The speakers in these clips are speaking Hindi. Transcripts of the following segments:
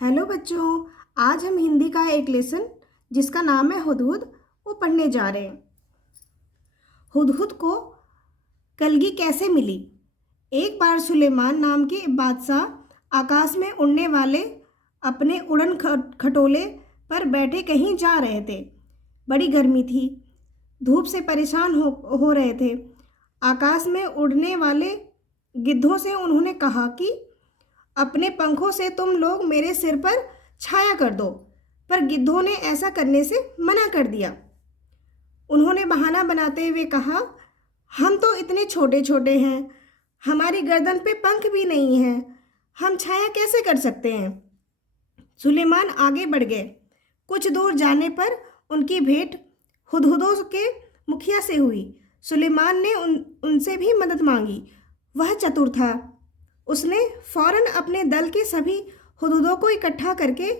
हेलो बच्चों। आज हम हिंदी का एक लेसन जिसका नाम है हुदहुद वो पढ़ने जा रहे हैं। हुदहुद को कलगी कैसे मिली। एक बार सुलेमान नाम के बादशाह आकाश में उड़ने वाले अपने उड़न खटोले पर बैठे कहीं जा रहे थे। बड़ी गर्मी थी, धूप से परेशान हो रहे थे। आकाश में उड़ने वाले गिद्धों से उन्होंने कहा कि अपने पंखों से तुम लोग मेरे सिर पर छाया कर दो, पर गिद्धों ने ऐसा करने से मना कर दिया। उन्होंने बहाना बनाते हुए कहा, हम तो इतने छोटे छोटे हैं, हमारी गर्दन पे पंख भी नहीं है, हम छाया कैसे कर सकते हैं। सुलेमान आगे बढ़ गए। कुछ दूर जाने पर उनकी भेंट हुदहुदों के मुखिया से हुई। सुलेमान ने उनसे भी मदद मांगी। वह चतुर था। उसने फौरन अपने दल के सभी हुदहुदों को इकट्ठा करके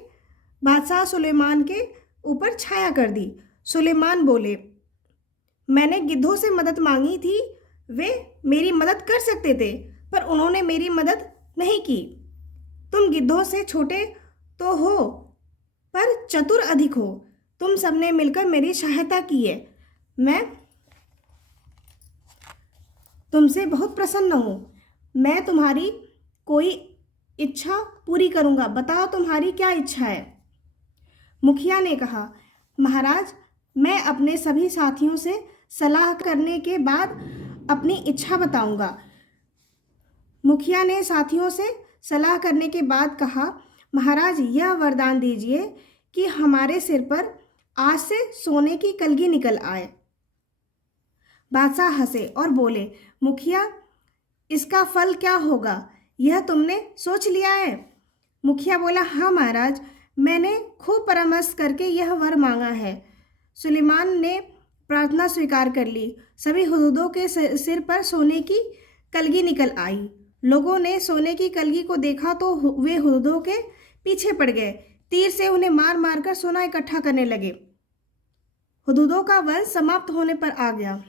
बादशाह सुलेमान के ऊपर छाया कर दी। सुलेमान बोले, मैंने गिद्धों से मदद मांगी थी, वे मेरी मदद कर सकते थे, पर उन्होंने मेरी मदद नहीं की। तुम गिद्धों से छोटे तो हो, पर चतुर अधिक हो। तुम सबने मिलकर मेरी सहायता की है। मैं तुमसे बहुत प्रसन्न हूँ। मैं तुम्हारी कोई इच्छा पूरी करूँगा। बताओ तुम्हारी क्या इच्छा है। मुखिया ने कहा, महाराज, मैं अपने सभी साथियों से सलाह करने के बाद अपनी इच्छा बताऊंगा। मुखिया ने साथियों से सलाह करने के बाद कहा, महाराज, यह वरदान दीजिए कि हमारे सिर पर आज से सोने की कलगी निकल आए। बादशाह हंसे और बोले, मुखिया, इसका फल क्या होगा, यह तुमने सोच लिया है। मुखिया बोला, हाँ महाराज, मैंने खूब परामर्श करके यह वर मांगा है। सुलेमान ने प्रार्थना स्वीकार कर ली। सभी हुदहुदों के सिर पर सोने की कलगी निकल आई। लोगों ने सोने की कलगी को देखा तो वे हुदहुदों के पीछे पड़ गए। तीर से उन्हें मार मार कर सोना इकट्ठा करने लगे। हुदहुदों का वंश समाप्त होने पर आ गया।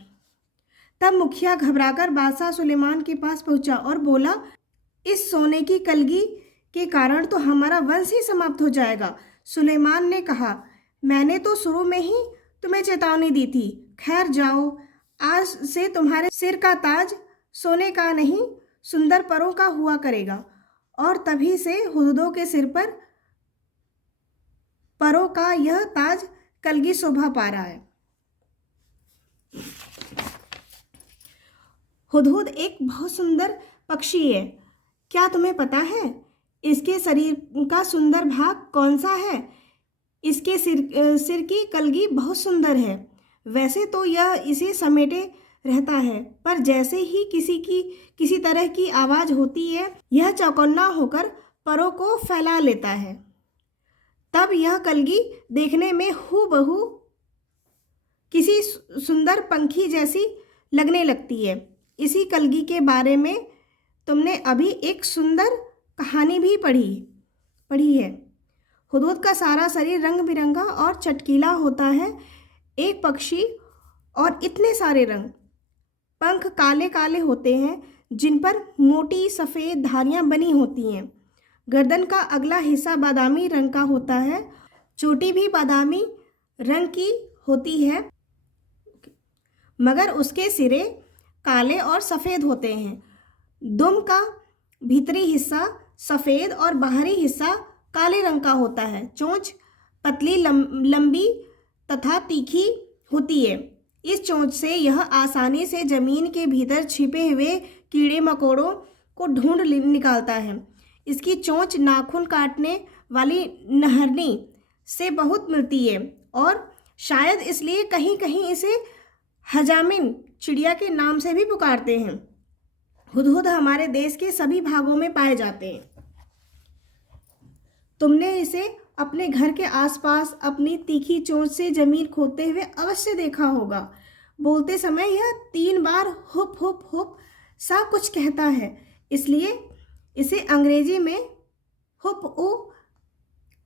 तब मुखिया घबराकर बादशाह सुलेमान के पास पहुंचा और बोला, इस सोने की कलगी के कारण तो हमारा वंश ही समाप्त हो जाएगा। सुलेमान ने कहा, मैंने तो शुरू में ही तुम्हें चेतावनी दी थी। खैर जाओ, आज से तुम्हारे सिर का ताज सोने का नहीं, सुंदर परों का हुआ करेगा। और तभी से हुदहुदों के सिर पर परों का यह ताज कलगी शोभा पा रहा है। हुदहुद एक बहुत सुंदर पक्षी है। क्या तुम्हें पता है इसके शरीर का सुंदर भाग कौन सा है। इसके सिर की कलगी बहुत सुंदर है। वैसे तो यह इसे समेटे रहता है, पर जैसे ही किसी तरह की आवाज़ होती है, यह चौकन्ना होकर परों को फैला लेता है। तब यह कलगी देखने में हूबहू किसी सुंदर पंखी जैसी लगने लगती है। इसी कलगी के बारे में तुमने अभी एक सुंदर कहानी भी पढ़ी है। हुदहुद का सारा शरीर रंग बिरंगा और चटकीला होता है। एक पक्षी और इतने सारे रंग। पंख काले काले होते हैं, जिन पर मोटी सफ़ेद धारियां बनी होती हैं। गर्दन का अगला हिस्सा बादामी रंग का होता है। चोटी भी बादामी रंग की होती है, मगर उसके सिरे काले और सफ़ेद होते हैं। दुम का भीतरी हिस्सा सफ़ेद और बाहरी हिस्सा काले रंग का होता है। चोंच पतली लंबी तथा तीखी होती है। इस चोंच से यह आसानी से ज़मीन के भीतर छिपे हुए कीड़े मकोड़ों को ढूंढ निकालता है। इसकी चोंच नाखून काटने वाली नहरनी से बहुत मिलती है और शायद इसलिए कहीं कहीं इसे हजामिन चिड़िया के नाम से भी पुकारते हैं। हुदहुद हमारे देश के सभी भागों में पाए जाते हैं। तुमने इसे अपने घर के आसपास अपनी तीखी चोंच से जमीन खोदते हुए अवश्य देखा होगा। बोलते समय यह 3 बार हुप हुप हुप सा कुछ कहता है, इसलिए इसे अंग्रेजी में हुप ऊ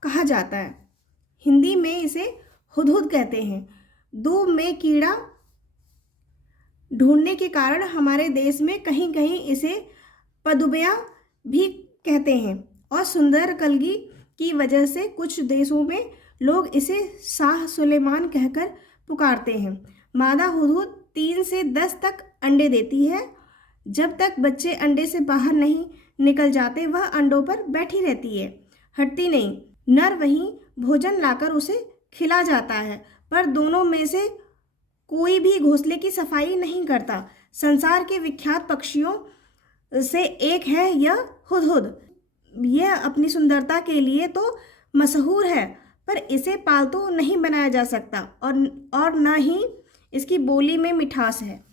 कहा जाता है। हिंदी में इसे हुदहुद कहते हैं। दूब में कीड़ा ढूंढने के कारण हमारे देश में कहीं कहीं इसे पदुबया भी कहते हैं। और सुंदर कलगी की वजह से कुछ देशों में लोग इसे शाह सुलेमान कहकर पुकारते हैं। मादा हुदहुद 3 से 10 तक अंडे देती है। जब तक बच्चे अंडे से बाहर नहीं निकल जाते वह अंडों पर बैठी रहती है, हटती नहीं। नर वहीं भोजन लाकर उसे खिला जाता है, पर दोनों में से कोई भी घोंसले की सफाई नहीं करता। संसार के विख्यात पक्षियों से एक है यह हुदहुद। यह अपनी सुंदरता के लिए तो मशहूर है, पर इसे पालतू नहीं बनाया जा सकता और न ही इसकी बोली में मिठास है।